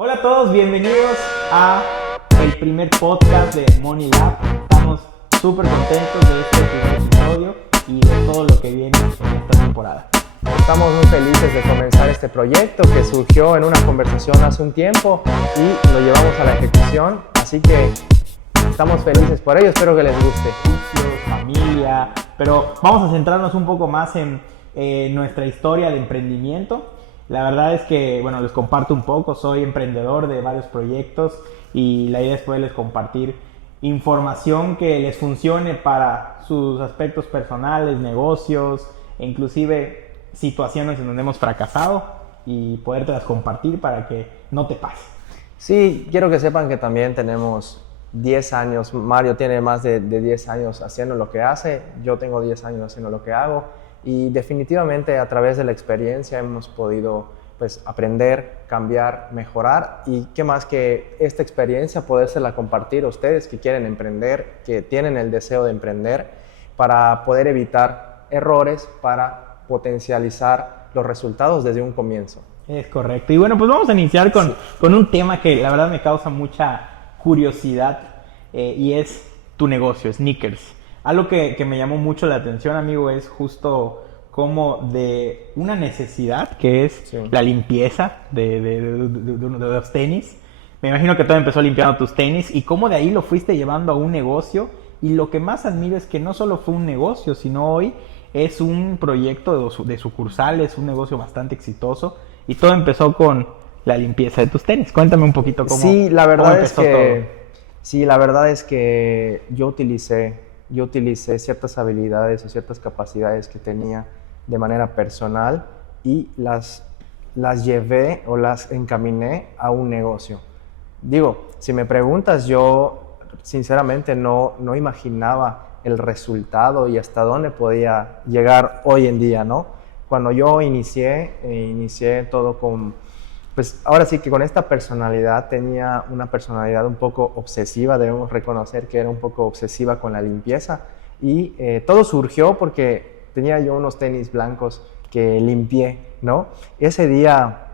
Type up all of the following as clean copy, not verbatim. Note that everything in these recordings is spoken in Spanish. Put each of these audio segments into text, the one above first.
Hola a todos, bienvenidos a el primer podcast de Money Lab. Estamos súper contentos de este primer episodio y de todo lo que viene en esta temporada. Estamos muy felices de comenzar este proyecto que surgió en una conversación hace un tiempo y lo llevamos a la ejecución, así que estamos felices por ello, espero que les guste. Familia, pero vamos a centrarnos un poco más en nuestra historia de emprendimiento. La verdad es que, bueno, les comparto un poco, soy emprendedor de varios proyectos y la idea es poderles compartir información que les funcione para sus aspectos personales, negocios e inclusive situaciones en donde hemos fracasado y podértelas compartir para que no te pase. Sí, quiero que sepan que también tenemos 10 años, Mario tiene más de 10 años haciendo lo que hace, yo tengo 10 años haciendo lo que hago. Y definitivamente a través de la experiencia hemos podido aprender, cambiar, mejorar y qué más que esta experiencia podérsela compartir a ustedes que quieren emprender, que tienen el deseo de emprender para poder evitar errores, para potencializar los resultados desde un comienzo. Es correcto. Y bueno, pues vamos a iniciar con un tema que la verdad me causa mucha curiosidad y es tu negocio, Sneakers. Algo que me llamó mucho la atención, amigo, es justo como de una necesidad que es la limpieza de los tenis. Me imagino que todo empezó limpiando tus tenis y cómo de ahí lo fuiste llevando a un negocio. Y lo que más admiro es que no solo fue un negocio, sino hoy es un proyecto de sucursales, un negocio bastante exitoso. Y todo empezó con la limpieza de tus tenis. Cuéntame un poquito cómo empezó todo. Sí, la verdad es que yo utilicé ciertas habilidades o ciertas capacidades que tenía de manera personal y las llevé o las encaminé a un negocio. Digo, si me preguntas, yo sinceramente no imaginaba el resultado y hasta dónde podía llegar hoy en día, ¿no? Cuando yo inicié todo con, pues ahora sí que con esta personalidad, tenía una personalidad un poco obsesiva, debemos reconocer que era un poco obsesiva con la limpieza y todo surgió porque tenía yo unos tenis blancos que limpié, ¿no? Ese día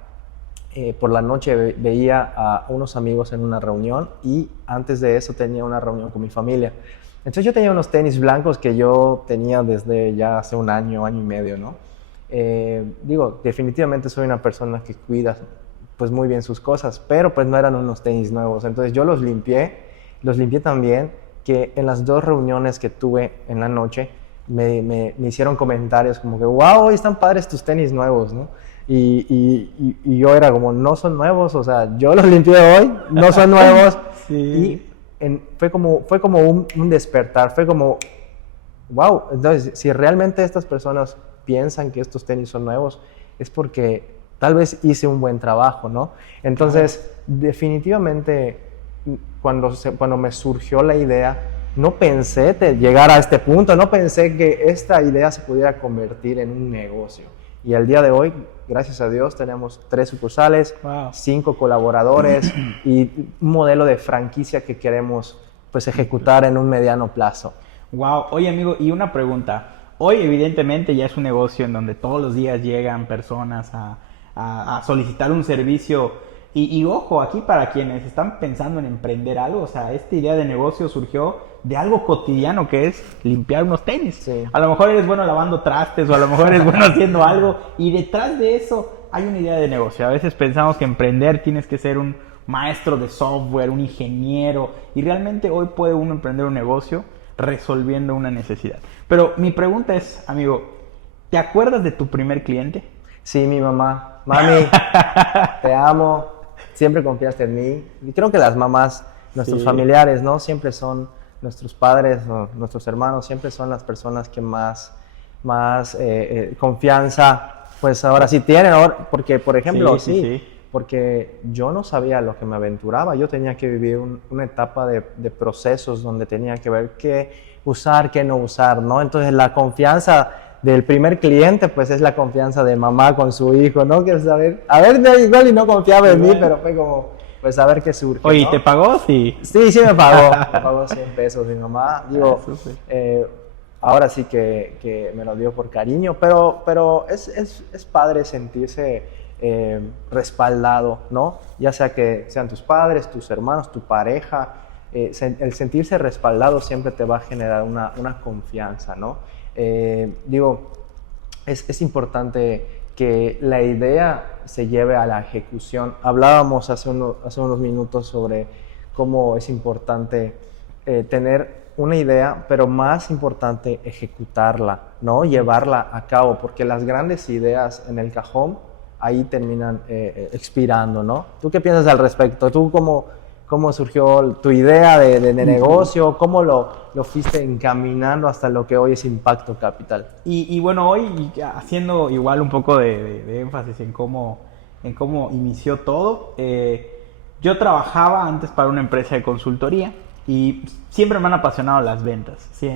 por la noche veía a unos amigos en una reunión y antes de eso tenía una reunión con mi familia. Entonces yo tenía unos tenis blancos que yo tenía desde ya hace un año y medio, ¿no? Digo, definitivamente soy una persona que cuida pues muy bien sus cosas, pero pues no eran unos tenis nuevos, entonces yo los limpié también, que en las dos reuniones que tuve en la noche me hicieron comentarios como que wow, están padres tus tenis nuevos, ¿no? Y yo era como, no son nuevos, o sea, yo los limpié hoy, no son nuevos. Sí. Y fue como un despertar, fue como wow, entonces si realmente estas personas piensan que estos tenis son nuevos, es porque tal vez hice un buen trabajo, ¿no? Entonces, definitivamente, cuando me surgió la idea, no pensé llegar a este punto, no pensé que esta idea se pudiera convertir en un negocio. Y al día de hoy, gracias a Dios, tenemos 3 sucursales, 5 colaboradores y un modelo de franquicia que queremos pues ejecutar en un mediano plazo. Wow, oye amigo, y una pregunta. Hoy evidentemente ya es un negocio en donde todos los días llegan personas a solicitar un servicio y ojo, aquí para quienes están pensando en emprender algo, o sea, esta idea de negocio surgió de algo cotidiano que es limpiar unos tenis. Sí. A lo mejor eres bueno lavando trastes o a lo mejor eres bueno haciendo algo y detrás de eso hay una idea de negocio. A veces pensamos que emprender tienes que ser un maestro de software, un ingeniero y realmente hoy puede uno emprender un negocio resolviendo una necesidad. Pero mi pregunta es, amigo, ¿te acuerdas de tu primer cliente? Sí, mi mamá. Mami, te amo, siempre confiaste en mí. Y creo que las mamás, nuestros familiares, ¿no? Siempre son nuestros padres o nuestros hermanos, siempre son las personas que más confianza, pues ahora sí tienen. Porque, por ejemplo, porque yo no sabía lo que me aventuraba. Yo tenía que vivir una etapa de procesos donde tenía que ver qué usar, qué no usar, ¿no? Entonces la confianza del primer cliente, pues es la confianza de mamá con su hijo, ¿no? Quiero saber, igual y no confiaba en mí, pero fue como, pues a ver qué surge, oye, ¿no? ¿te pagó? Sí. Sí me pagó 100 pesos mi mamá. Digo, ahora sí que me lo dio por cariño, pero es padre sentirse respaldado, ¿no? Ya sea que sean tus padres, tus hermanos, tu pareja, el sentirse respaldado siempre te va a generar una confianza, ¿no? Digo, es importante que la idea se lleve a la ejecución. Hablábamos hace unos minutos sobre cómo es importante tener una idea, pero más importante ejecutarla, ¿no? Llevarla a cabo, porque las grandes ideas en el cajón ahí terminan expirando, ¿no? ¿Tú qué piensas al respecto? ¿Tú cómo surgió tu idea de negocio? ¿Cómo lo fuiste encaminando hasta lo que hoy es Impacto Capital? Y bueno, hoy haciendo igual un poco de énfasis en cómo inició todo, yo trabajaba antes para una empresa de consultoría y siempre me han apasionado las ventas. Sí,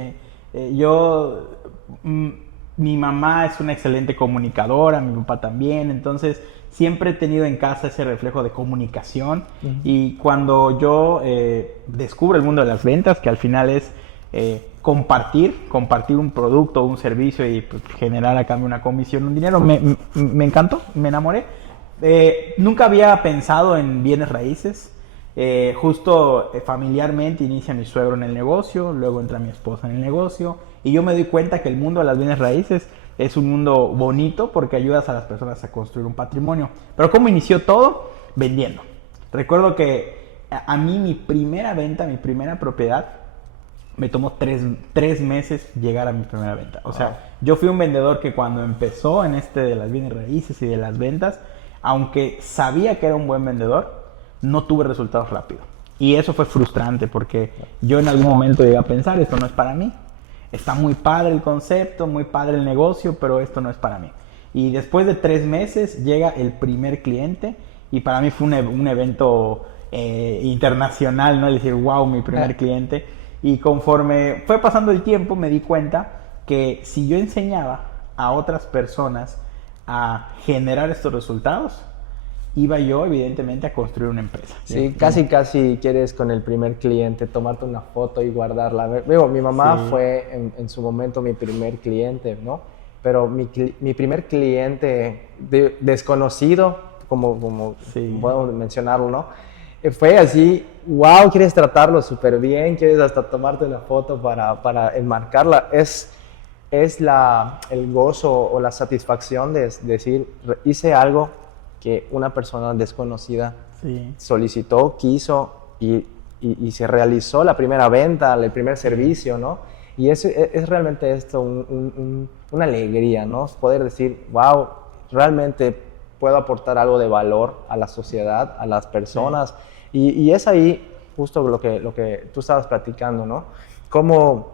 mi mamá es una excelente comunicadora, mi papá también, entonces siempre he tenido en casa ese reflejo de comunicación. Y cuando yo descubro el mundo de las ventas, que al final es compartir un producto o un servicio y pues, generar a cambio una comisión, un dinero, me encantó, me enamoré. Nunca había pensado en bienes raíces. Justo familiarmente inicia mi suegro en el negocio, luego entra mi esposa en el negocio y yo me doy cuenta que el mundo de las bienes raíces es un mundo bonito porque ayudas a las personas a construir un patrimonio. Pero ¿cómo inició todo? Vendiendo. Recuerdo que a mí mi primera venta, mi primera propiedad, me tomó tres meses llegar a mi primera venta. O sea, yo fui un vendedor que cuando empezó en de las bienes raíces y de las ventas, aunque sabía que era un buen vendedor, no tuve resultados rápido. Y eso fue frustrante porque yo en algún momento llegué a pensar, esto no es para mí. Está muy padre el concepto, muy padre el negocio, pero esto no es para mí. Y después de 3 meses llega el primer cliente y para mí fue un evento internacional, ¿no? Es decir, wow, mi primer cliente. Y conforme fue pasando el tiempo me di cuenta que si yo enseñaba a otras personas a generar estos resultados, iba yo evidentemente a construir una empresa. Sí, casi quieres con el primer cliente tomarte una foto y guardarla. Digo, mi mamá fue en su momento mi primer cliente, ¿no? Pero mi primer cliente desconocido, como puedo mencionarlo, ¿no? Fue así, wow, quieres tratarlo súper bien, quieres hasta tomarte una foto para enmarcarla. Es el gozo o la satisfacción de decir, hice algo que una persona desconocida solicitó, quiso y se realizó la primera venta, el primer servicio, ¿no? Y es realmente esto una alegría, ¿no? Poder decir, wow, realmente puedo aportar algo de valor a la sociedad, a las personas. Y es ahí justo lo que tú estabas platicando, ¿no? Cómo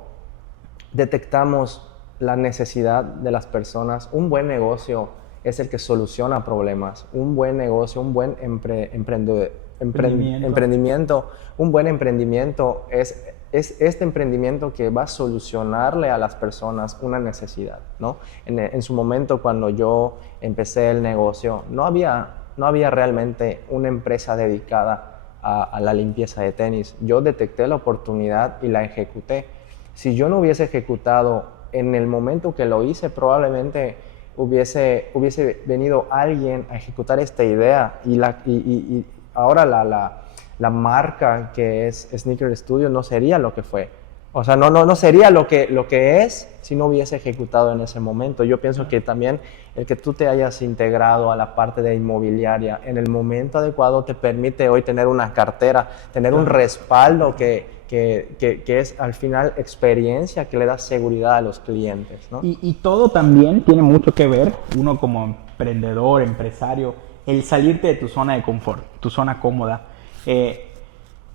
detectamos la necesidad de las personas. Un buen negocio es el que soluciona problemas. Un buen negocio, un buen emprendimiento, un buen emprendimiento es este emprendimiento que va a solucionarle a las personas una necesidad, ¿no? En su momento, cuando yo empecé el negocio, no había realmente una empresa dedicada a la limpieza de tenis. Yo detecté la oportunidad y la ejecuté. Si yo no hubiese ejecutado en el momento que lo hice, probablemente hubiese venido alguien a ejecutar esta idea y ahora la marca que es Sneaker Studio no sería lo que fue. O sea, no sería lo que es si no hubiese ejecutado en ese momento. Yo pienso que también el que tú te hayas integrado a la parte de inmobiliaria en el momento adecuado te permite hoy tener una cartera, tener un respaldo que es al final experiencia que le da seguridad a los clientes, ¿no? Y todo también tiene mucho que ver, uno como emprendedor, empresario, el salirte de tu zona de confort, tu zona cómoda.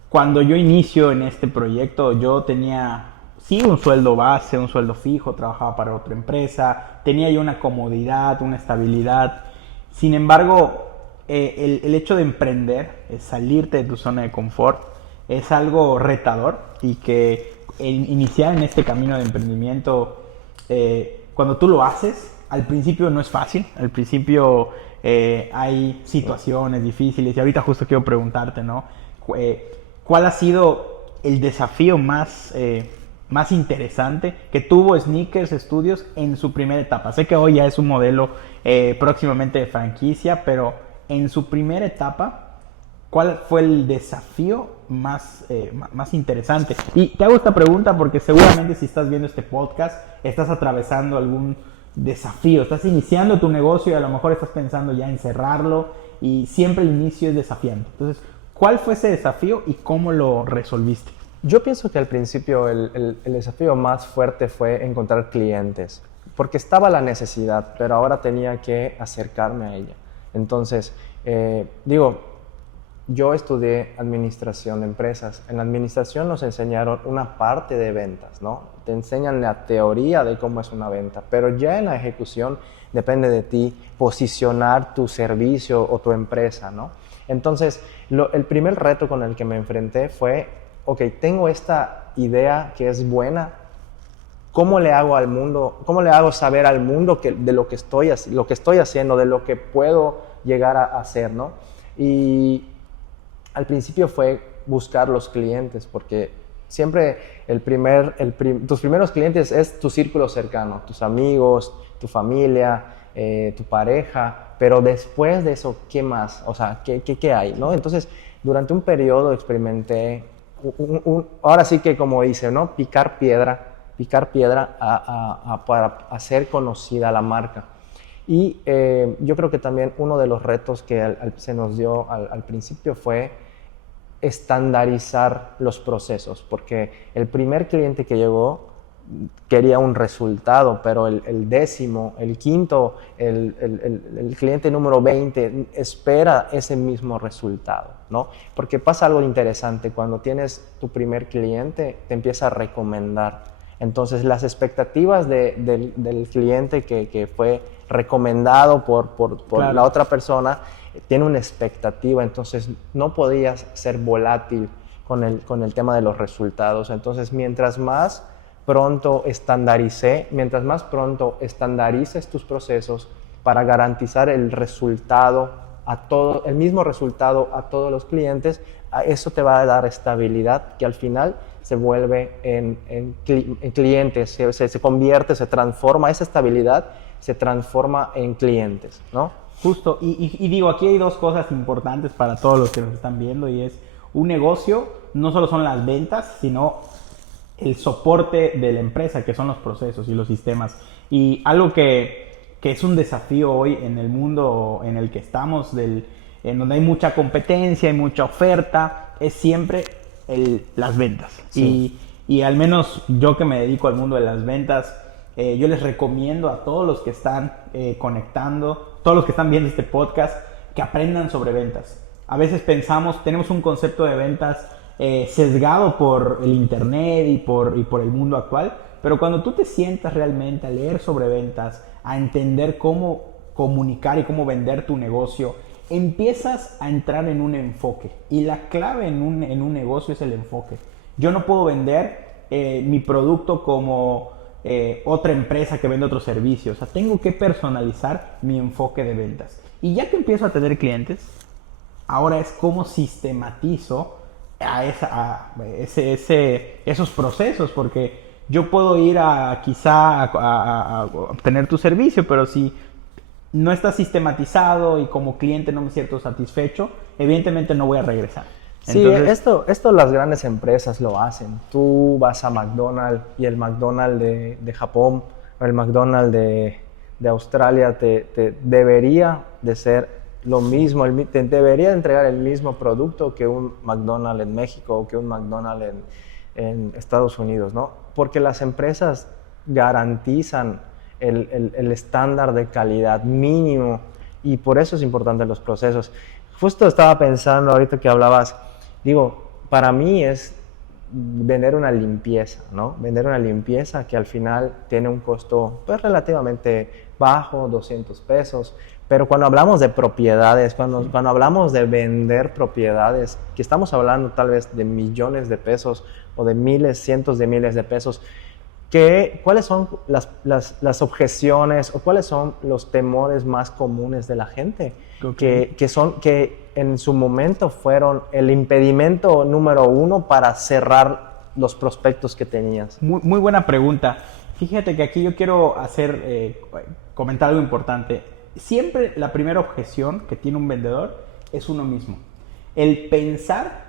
Cuando yo inicio en este proyecto, yo tenía, sí, un sueldo base, un sueldo fijo, trabajaba para otra empresa, tenía yo una comodidad, una estabilidad. Sin embargo, el hecho de emprender, salirte de tu zona de confort, es algo retador y que iniciar en este camino de emprendimiento, cuando tú lo haces, al principio no es fácil, al principio hay situaciones difíciles y ahorita justo quiero preguntarte, ¿no? ¿Cuál ha sido el desafío más más interesante que tuvo Sneakers Studios en su primera etapa? Sé que hoy ya es un modelo próximamente de franquicia, pero en su primera etapa, ¿cuál fue el desafío más interesante? Y te hago esta pregunta porque seguramente si estás viendo este podcast, estás atravesando algún desafío, estás iniciando tu negocio y a lo mejor estás pensando ya en cerrarlo y siempre el inicio es desafiante. Entonces, ¿cuál fue ese desafío y cómo lo resolviste? Yo pienso que al principio el desafío más fuerte fue encontrar clientes, porque estaba la necesidad, pero ahora tenía que acercarme a ella. Entonces, yo estudié administración de empresas. En la administración nos enseñaron una parte de ventas, ¿no? Te enseñan la teoría de cómo es una venta, pero ya en la ejecución depende de ti posicionar tu servicio o tu empresa, ¿no? Entonces, el primer reto con el que me enfrenté fue, ok, tengo esta idea que es buena, ¿cómo le hago al mundo, cómo le hago saber al mundo de lo que estoy haciendo, de lo que puedo llegar a hacer, ¿no? Y al principio fue buscar los clientes, porque siempre tus primeros clientes es tu círculo cercano, tus amigos, tu familia, tu pareja, pero después de eso, ¿qué más? O sea, ¿qué hay, ¿no? Entonces, durante un periodo experimenté, ahora sí que como dice, ¿no? Picar piedra para hacer conocida la marca. Y yo creo que también uno de los retos que se nos dio al principio fue estandarizar los procesos, porque el primer cliente que llegó quería un resultado, pero el décimo, el quinto, el cliente número 20 espera ese mismo resultado, ¿no? Porque pasa algo interesante, cuando tienes tu primer cliente te empieza a recomendar. Entonces las expectativas del cliente que fue recomendado por claro, la otra persona tiene una expectativa, entonces no podías ser volátil con el tema de los resultados. Entonces mientras más pronto estandarices tus procesos para garantizar el mismo resultado a todos los clientes, eso te va a dar estabilidad que al final se vuelve en clientes, se convierte, se transforma, esa estabilidad se transforma en clientes, ¿no? Justo, y digo, aquí hay dos cosas importantes para todos los que nos están viendo, y es, un negocio no solo son las ventas, sino el soporte de la empresa, que son los procesos y los sistemas. Y algo que es un desafío hoy en el mundo en el que estamos, en donde hay mucha competencia y mucha oferta, es siempre las ventas. Sí. Y al menos yo que me dedico al mundo de las ventas, yo les recomiendo a todos los que están conectando, todos los que están viendo este podcast, que aprendan sobre ventas. A veces tenemos un concepto de ventas sesgado por el internet y por el mundo actual, pero cuando tú te sientas realmente a leer sobre ventas, a entender cómo comunicar y cómo vender tu negocio, empiezas a entrar en un enfoque. Y la clave en un negocio es el enfoque. Yo no puedo vender mi producto como otra empresa que vende otros servicios. O sea, tengo que personalizar mi enfoque de ventas. Y ya que empiezo a tener clientes, ahora es cómo sistematizo esos procesos, porque yo puedo ir quizá a obtener tu servicio, pero si no está sistematizado y como cliente no me siento satisfecho, evidentemente no voy a regresar. Sí, entonces, esto las grandes empresas lo hacen. Tú vas a McDonald's y el McDonald's de Japón o el McDonald's de Australia te debería de ser lo mismo, te debería entregar el mismo producto que un McDonald's en México o que un McDonald's en Estados Unidos, ¿no? Porque las empresas garantizan el estándar de calidad mínimo y por eso es importante los procesos. Justo estaba pensando ahorita que hablabas, para mí es vender una limpieza, ¿no? Vender una limpieza que al final tiene un costo pues relativamente bajo, 200 pesos, pero cuando hablamos de propiedades, cuando hablamos de vender propiedades, que estamos hablando tal vez de millones de pesos o de miles, cientos de miles de pesos, ¿cuáles son las objeciones o cuáles son los temores más comunes de la gente? Okay. Que en su momento fueron el impedimento número uno para cerrar los prospectos que tenías? Muy, muy buena pregunta. Fíjate que aquí yo quiero comentar algo importante. Siempre la primera objeción que tiene un vendedor es uno mismo. El pensar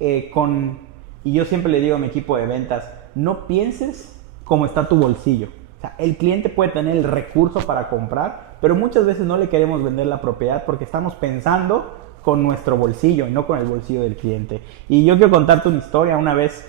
y yo siempre le digo a mi equipo de ventas, no pienses cómo está tu bolsillo. O sea, el cliente puede tener el recurso para comprar, pero muchas veces no le queremos vender la propiedad porque estamos pensando con nuestro bolsillo y no con el bolsillo del cliente. Y yo quiero contarte una historia. Una vez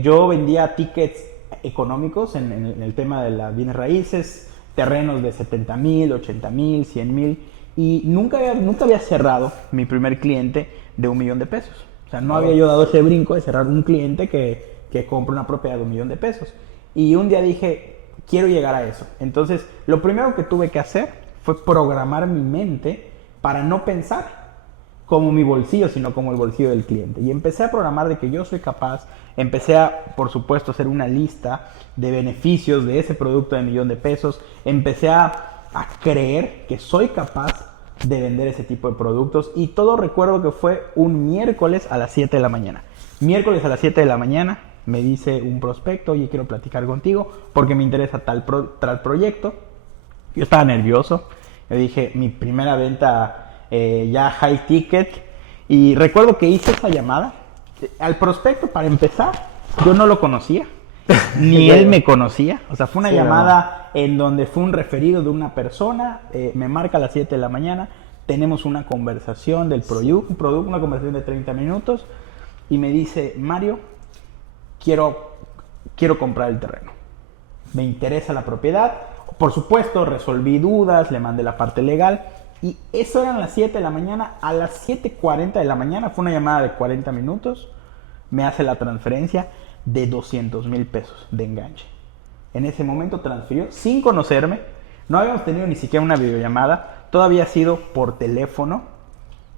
yo vendía tickets económicos en el tema de las bienes raíces, terrenos de 70,000, 80,000, 100,000, y nunca había cerrado mi primer cliente de $1,000,000. O sea, no había yo dado ese brinco de cerrar un cliente que compra una propiedad de $1,000,000. Y un día dije, quiero llegar a eso. Entonces, lo primero que tuve que hacer fue programar mi mente para no pensar como mi bolsillo, sino como el bolsillo del cliente. Y empecé a programar de que yo soy capaz, empecé a, por supuesto, hacer una lista de beneficios de ese producto de $1,000,000, empecé a creer que soy capaz de vender ese tipo de productos, y todo recuerdo que fue un miércoles a las 7 de la mañana. Miércoles a las 7 de la mañana me dice un prospecto, oye, quiero platicar contigo porque me interesa tal proyecto. Yo estaba nervioso, yo dije, mi primera venta ya high ticket, y recuerdo que hice esa llamada al prospecto. Para empezar, yo no lo conocía, ni él me conocía. O sea, fue una llamada en donde fue un referido de una persona, me marca a las 7 de la mañana, tenemos una conversación del producto, una conversación de 30 minutos, y me dice, Mario, quiero comprar el terreno, me interesa la propiedad. Por supuesto, resolví dudas, le mandé la parte legal, y eso eran las 7 de la mañana. A las 7:40 de la mañana, fue una llamada de 40 minutos, me hace la transferencia de $200,000 de enganche. En ese momento transfirió sin conocerme, no habíamos tenido ni siquiera una videollamada, todo había sido por teléfono,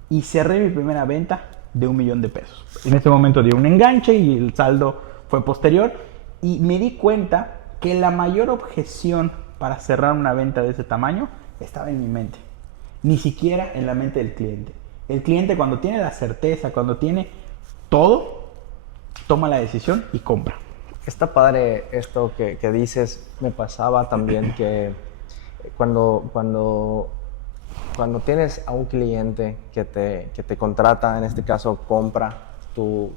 y cerré mi primera venta de $1,000,000. En ese momento dio un enganche y el saldo fue posterior, y me di cuenta que la mayor objeción para cerrar una venta de ese tamaño estaba en mi mente, ni siquiera en la mente del cliente. El cliente, cuando tiene la certeza, cuando tiene todo, toma la decisión y compra. Está padre esto que dices. Me pasaba también que cuando tienes a un cliente que te contrata, en este caso compra tu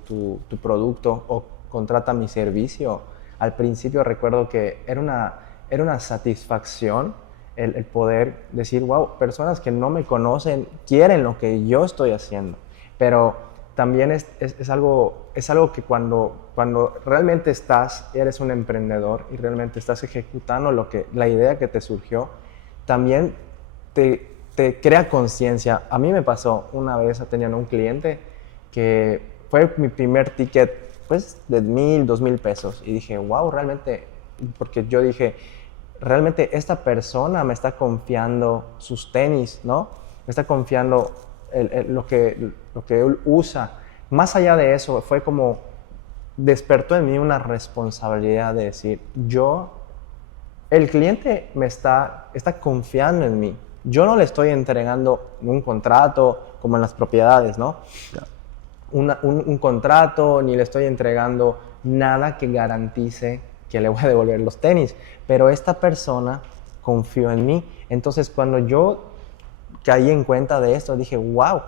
producto o contrata mi servicio, al principio recuerdo que era una satisfacción el poder decir, wow, personas que no me conocen quieren lo que yo estoy haciendo. Pero también es algo que cuando realmente eres un emprendedor y realmente estás ejecutando la idea que te surgió, también te crea conciencia. A mí me pasó una vez, tenía un cliente que fue mi primer ticket, pues, de $1,000, $2,000, y dije, wow, realmente, porque yo dije, realmente esta persona me está confiando sus tenis, ¿no? Me está confiando lo que él usa. Más allá de eso, fue como despertó en mí una responsabilidad de decir, el cliente me está confiando en mí. Yo no le estoy entregando un contrato como en las propiedades, ¿no? Un contrato, ni le estoy entregando nada que garantice que le voy a devolver los tenis, pero esta persona confió en mí. Entonces, cuando yo caí en cuenta de esto, dije, wow,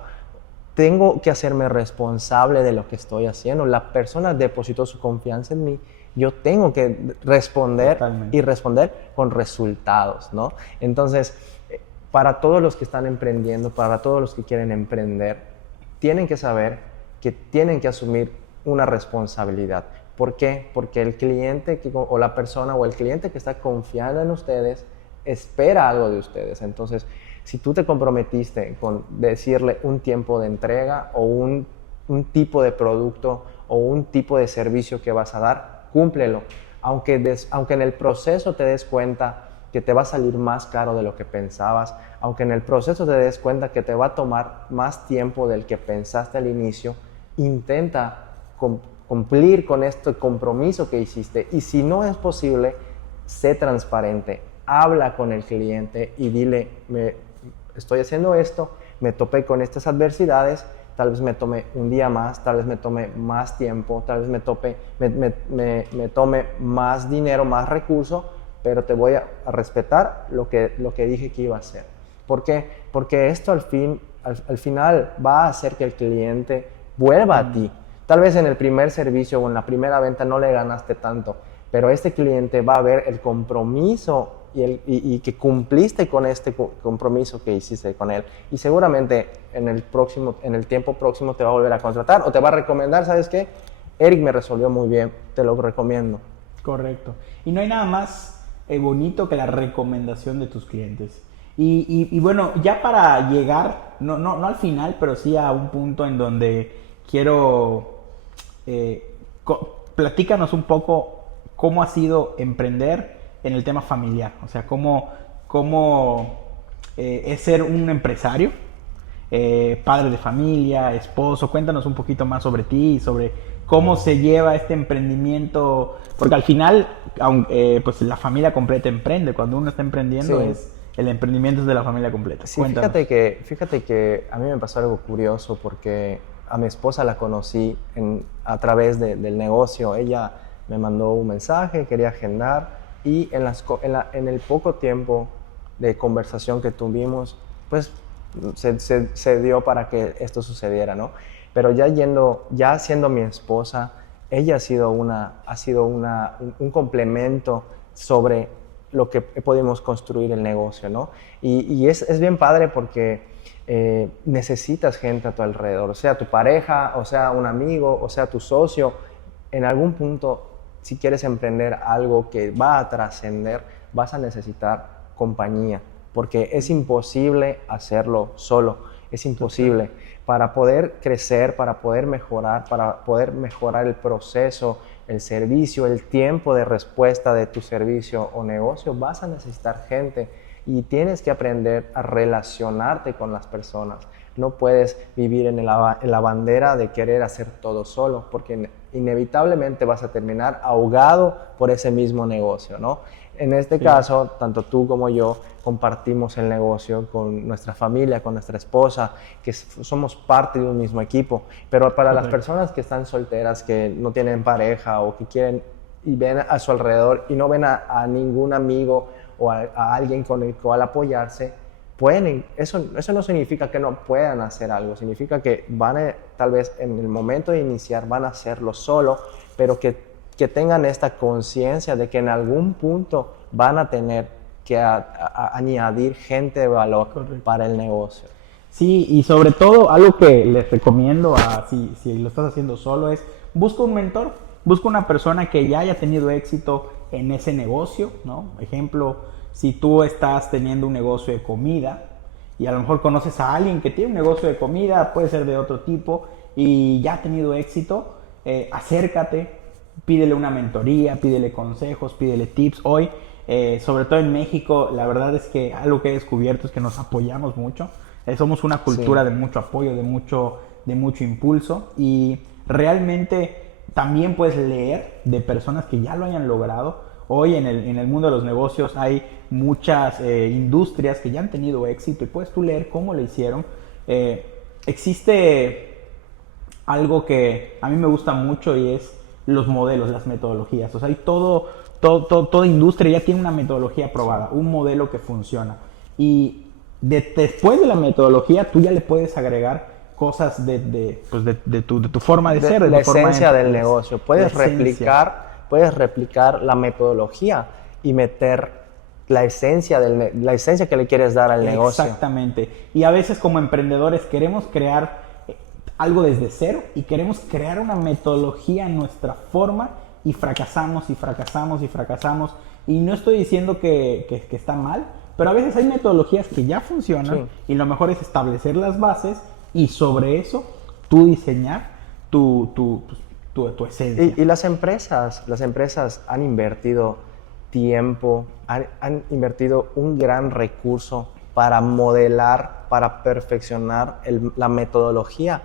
tengo que hacerme responsable de lo que estoy haciendo. La persona depositó su confianza en mí, yo tengo que responder. Totalmente. Y responder con resultados, ¿no? Entonces, para todos los que están emprendiendo, para todos los que quieren emprender, tienen que saber que tienen que asumir una responsabilidad. ¿Por qué? Porque el cliente o la persona o el cliente que está confiando en ustedes espera algo de ustedes. Entonces, si tú te comprometiste con decirle un tiempo de entrega o un tipo de producto o un tipo de servicio que vas a dar, cúmplelo. Aunque en el proceso te des cuenta que te va a salir más caro de lo que pensabas, aunque en el proceso te des cuenta que te va a tomar más tiempo del que pensaste al inicio, intenta cumplir con este compromiso que hiciste. Y si no es posible, sé transparente, habla con el cliente y dile, estoy haciendo esto, me topé con estas adversidades, tal vez me tome un día más, tal vez me tome más tiempo, tal vez me tome más dinero, más recursos, pero te voy a respetar lo que dije que iba a hacer. ¿Por qué? Porque esto al final va a hacer que el cliente vuelva a ti. Tal vez en el primer servicio o en la primera venta no le ganaste tanto, pero este cliente va a ver el compromiso y que cumpliste con este compromiso que hiciste con él. Y seguramente en el tiempo próximo te va a volver a contratar o te va a recomendar, ¿sabes qué? Eric me resolvió muy bien, te lo recomiendo. Correcto. Y no hay nada más bonito que la recomendación de tus clientes. Y bueno, ya para llegar, no al final, pero sí a un punto en donde quiero... platícanos un poco cómo ha sido emprender en el tema familiar. O sea, cómo es ser un empresario, padre de familia, esposo. Cuéntanos un poquito más sobre ti y sobre cómo se lleva este emprendimiento. Porque al final, pues la familia completa emprende. Cuando uno está emprendiendo, Sí. el emprendimiento es de la familia completa. Sí, Cuéntanos. fíjate que a mí me pasó algo curioso porque a mi esposa la conocí a través del negocio. Ella me mandó un mensaje, quería agendar y en el poco tiempo de conversación que tuvimos, pues se dio para que esto sucediera, ¿no? Pero ya siendo mi esposa, ella ha sido un complemento sobre lo que pudimos construir el negocio, ¿no? Y es bien padre porque necesitas gente a tu alrededor, o sea tu pareja, o sea un amigo, o sea tu socio. En algún punto, si quieres emprender algo que va a trascender, vas a necesitar compañía, porque es imposible hacerlo solo, es imposible. Para poder crecer, para poder mejorar el proceso, el servicio, el tiempo de respuesta de tu servicio o negocio, vas a necesitar gente y tienes que aprender a relacionarte con las personas. No puedes vivir en la bandera de querer hacer todo solo, porque inevitablemente vas a terminar ahogado por ese mismo negocio, ¿no? En este caso, tanto tú como yo compartimos el negocio con nuestra familia, con nuestra esposa, que somos parte de un mismo equipo. Pero para las personas que están solteras, que no tienen pareja o que quieren y ven a su alrededor y no ven a ningún amigo o a alguien con el cual apoyarse, eso no significa que no puedan hacer algo, significa que tal vez en el momento de iniciar van a hacerlo solo, pero que tengan esta conciencia de que en algún punto van a tener que añadir gente de valor para el negocio. Sí, y sobre todo algo que les recomiendo si lo estás haciendo solo es busca un mentor, busca una persona que ya haya tenido éxito en ese negocio, ¿no? Ejemplo, si tú estás teniendo un negocio de comida y a lo mejor conoces a alguien que tiene un negocio de comida, puede ser de otro tipo y ya ha tenido éxito, acércate, pídele una mentoría, pídele consejos, pídele tips. Hoy, sobre todo en México, la verdad es que algo que he descubierto es que nos apoyamos mucho. Somos una cultura de mucho apoyo, de mucho impulso y realmente también puedes leer de personas que ya lo hayan logrado. Hoy en el mundo de los negocios hay muchas industrias que ya han tenido éxito y puedes tú leer cómo lo hicieron. Existe algo que a mí me gusta mucho y es los modelos, las metodologías. O sea, toda industria ya tiene una metodología probada, un modelo que funciona. Y después de la metodología tú ya le puedes agregar cosas de tu forma de ser. De la esencia del negocio. Puedes replicar la metodología y meter la esencia que le quieres dar al negocio. Exactamente. Y a veces como emprendedores queremos crear algo desde cero y queremos crear una metodología en nuestra forma y fracasamos y fracasamos y fracasamos. Y no estoy diciendo que está mal, pero a veces hay metodologías que ya funcionan y lo mejor es establecer las bases y sobre eso tú diseñar tu esencia. Y las empresas han invertido tiempo, han invertido un gran recurso para modelar, para perfeccionar la metodología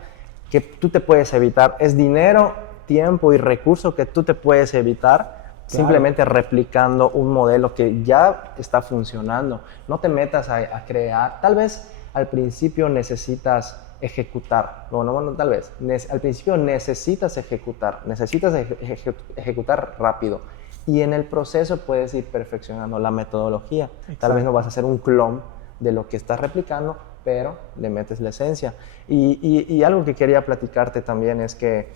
que tú te puedes evitar. Es dinero, tiempo y recurso que tú te puedes evitar simplemente replicando un modelo que ya está funcionando. No te metas a crear. Tal vez al principio necesitas ejecutar. Bueno, tal vez. Al principio necesitas ejecutar rápido. Y en el proceso puedes ir perfeccionando la metodología. Exacto. Tal vez no vas a hacer un clon de lo que estás replicando, pero le metes la esencia. Y algo que quería platicarte también es que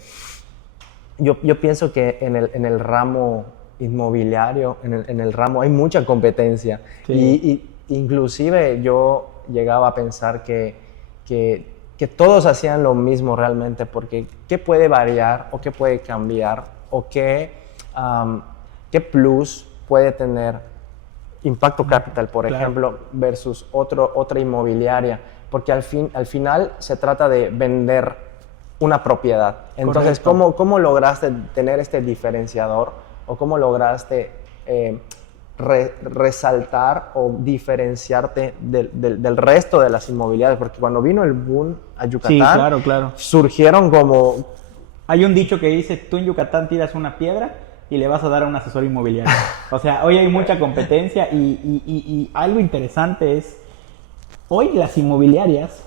yo pienso que en el ramo inmobiliario, en el ramo hay mucha competencia. Sí. Y inclusive yo llegaba a pensar que todos hacían lo mismo realmente, porque ¿qué puede variar o qué puede cambiar o qué plus puede tener Impacto Capital, por ejemplo, versus otra inmobiliaria? Porque al final se trata de vender una propiedad. Entonces, ¿cómo lograste tener este diferenciador o cómo lograste resaltar o diferenciarte del resto de las inmobiliarias? Porque cuando vino el boom a Yucatán, claro. surgieron como... Hay un dicho que dice, tú en Yucatán tiras una piedra y le vas a dar a un asesor inmobiliario. O sea, hoy hay mucha competencia y algo interesante es, hoy las inmobiliarias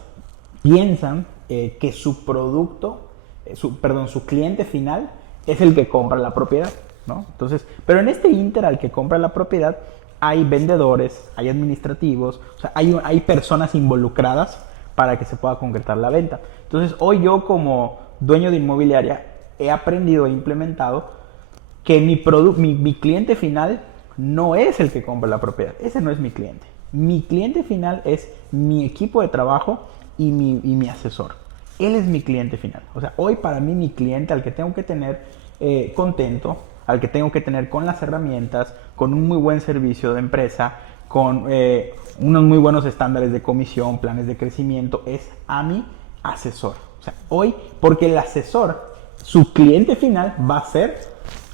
piensan que su producto, su cliente final es el que compra la propiedad, ¿no? Entonces, pero en este ínter al que compra la propiedad hay vendedores, hay administrativos, o sea, hay personas involucradas para que se pueda concretar la venta. Entonces, hoy yo como dueño de inmobiliaria he aprendido e implementado que mi cliente final no es el que compra la propiedad. Ese no es mi cliente. Mi cliente final es mi equipo de trabajo y mi asesor. Él es mi cliente final. O sea, hoy para mí mi cliente al que tengo que tener contento, al que tengo que tener con las herramientas, con un muy buen servicio de empresa, con unos muy buenos estándares de comisión, planes de crecimiento, es a mi asesor. O sea, hoy, porque el asesor, su cliente final va a ser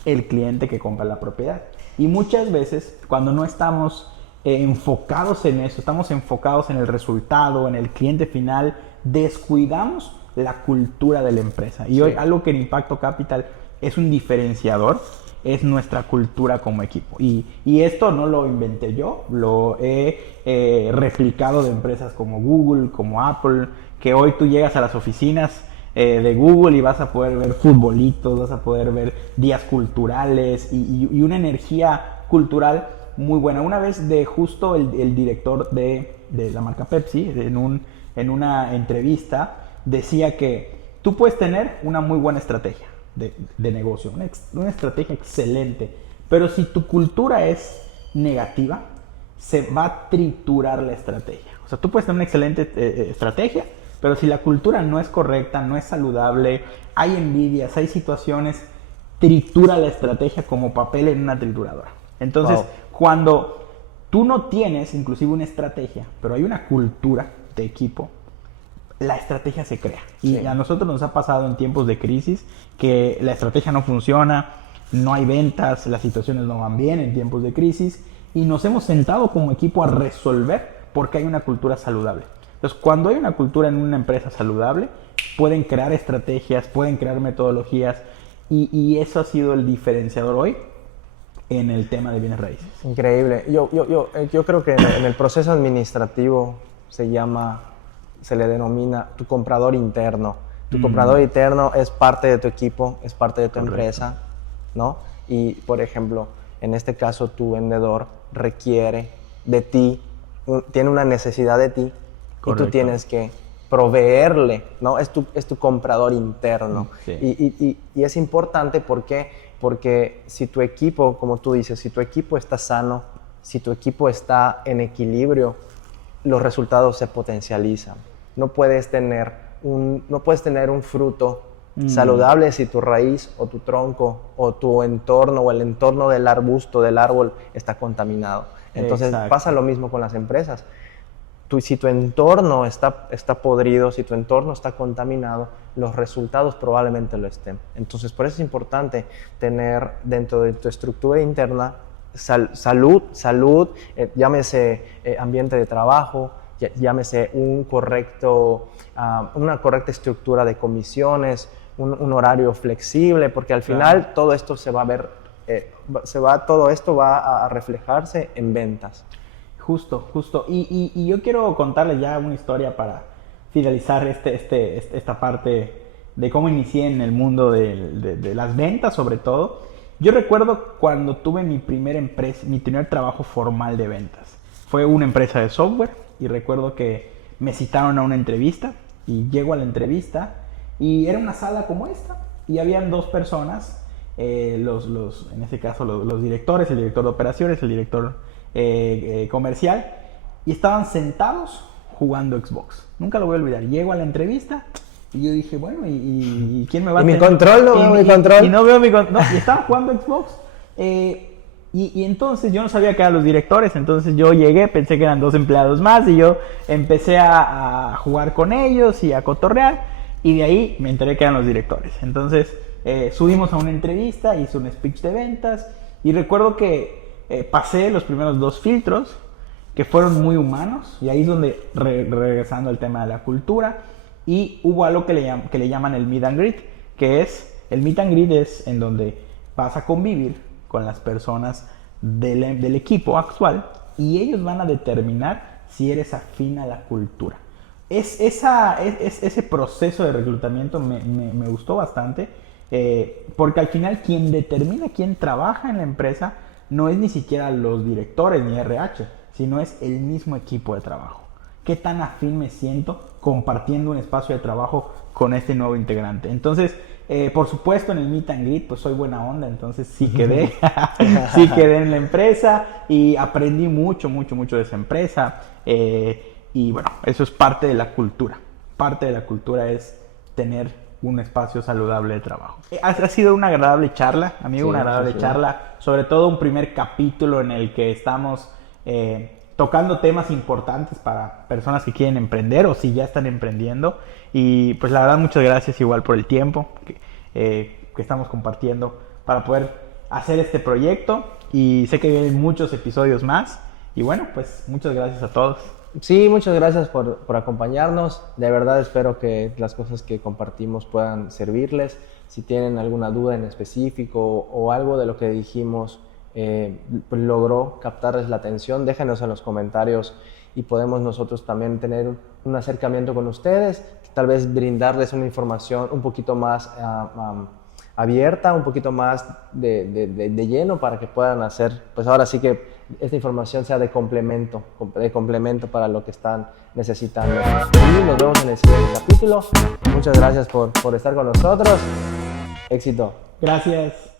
el cliente que compra la propiedad. Y muchas veces, cuando no estamos enfocados en eso, estamos enfocados en el resultado, en el cliente final, descuidamos la cultura de la empresa. Y hoy algo que en Impacto Capital es un diferenciador, es nuestra cultura como equipo. Y esto no lo inventé yo, lo he replicado de empresas como Google, como Apple, que hoy tú llegas a las oficinas de Google y vas a poder ver futbolitos, vas a poder ver días culturales y una energía cultural muy buena. Una vez de justo el director de la marca Pepsi, en una entrevista, decía que tú puedes tener una muy buena estrategia de negocio, una estrategia excelente, pero si tu cultura es negativa, se va a triturar la estrategia. O sea, tú puedes tener una excelente estrategia, pero si la cultura no es correcta, no es saludable, hay envidias, hay situaciones, tritura la estrategia como papel en una trituradora. Entonces, cuando tú no tienes inclusive una estrategia, pero hay una cultura de equipo, la estrategia se crea. Y a nosotros nos ha pasado en tiempos de crisis que la estrategia no funciona, no hay ventas, las situaciones no van bien en tiempos de crisis y nos hemos sentado como equipo a resolver porque hay una cultura saludable. Entonces, cuando hay una cultura en una empresa saludable, pueden crear estrategias, pueden crear metodologías y eso ha sido el diferenciador hoy en el tema de bienes raíces. Increíble. Yo creo que en el proceso administrativo se le denomina tu comprador interno. Tu comprador interno es parte de tu equipo, es parte de tu empresa, ¿no? Y, por ejemplo, en este caso, tu vendedor requiere de ti, tiene una necesidad de ti. Correcto. Y tú tienes que proveerle, ¿no? Es tu comprador interno. Sí. Y es importante porque si tu equipo, como tú dices, si tu equipo está sano, si tu equipo está en equilibrio, los resultados se potencializan. No puedes tener un fruto saludable si tu raíz o tu tronco o tu entorno o el entorno del arbusto, del árbol está contaminado. Entonces pasa lo mismo con las empresas. Si tu entorno está podrido, si tu entorno está contaminado, los resultados probablemente lo estén. Entonces, por eso es importante tener dentro de tu estructura interna salud, llámese ambiente de trabajo, llámese una correcta estructura de comisiones, un horario flexible, porque al final todo esto se va a ver, todo esto va a reflejarse en ventas. Justo. Y yo quiero contarles ya una historia finalizar esta parte de cómo inicié en el mundo de las ventas, sobre todo. Yo recuerdo cuando tuve mi primer trabajo formal de ventas. Fue una empresa de software y recuerdo que me citaron a una entrevista y llego a la entrevista y era una sala como esta y habían dos personas, en este caso los directores, el director de operaciones, el director comercial, y estaban sentados jugando Xbox. Nunca lo voy a olvidar. Llego a la entrevista y yo dije, bueno, ¿y quién me va a tener? ¿Mi control? No veo mi control. Y no veo mi control. No, y estaban jugando Xbox. Y entonces yo no sabía que eran los directores, entonces yo llegué, pensé que eran dos empleados más y yo empecé a jugar con ellos y a cotorrear y de ahí me enteré que eran los directores. Entonces subimos a una entrevista, hice un speech de ventas y recuerdo que pasé los primeros 2 filtros que fueron muy humanos y ahí es donde, regresando al tema de la cultura, y hubo algo que le llaman el meet and greet, que es, el meet and greet es en donde vas a convivir con las personas del equipo actual y ellos van a determinar si eres afín a la cultura. Ese proceso de reclutamiento me gustó bastante, porque al final quien determina quién trabaja en la empresa no es ni siquiera los directores ni RH, sino es el mismo equipo de trabajo. ¿Qué tan afín me siento compartiendo un espacio de trabajo con este nuevo integrante? Entonces, por supuesto, en el meet and greet, pues soy buena onda, entonces sí quedé, sí quedé en la empresa y aprendí mucho de esa empresa. Y bueno, eso es parte de la cultura. Parte de la cultura es tener un espacio saludable de trabajo. Ha sido una agradable charla, amigo, sí, una agradable charla, sobre todo un primer capítulo en el que estamos tocando temas importantes para personas que quieren emprender o si ya están emprendiendo. Y pues la verdad, muchas gracias igual por el tiempo que estamos compartiendo para poder hacer este proyecto. Y sé que vienen muchos episodios más. Y bueno, pues muchas gracias a todos. Sí, muchas gracias por acompañarnos. De verdad espero que las cosas que compartimos puedan servirles. Si tienen alguna duda en específico o algo de lo que dijimos logró captarles la atención, déjenos en los comentarios y podemos nosotros también tener un acercamiento con ustedes, tal vez brindarles una información un poquito más abierta, un poquito más de lleno para que puedan hacer, pues ahora sí que esta información sea de complemento para lo que están necesitando. Y nos vemos en el siguiente capítulo. Muchas gracias por estar con nosotros. Éxito. Gracias.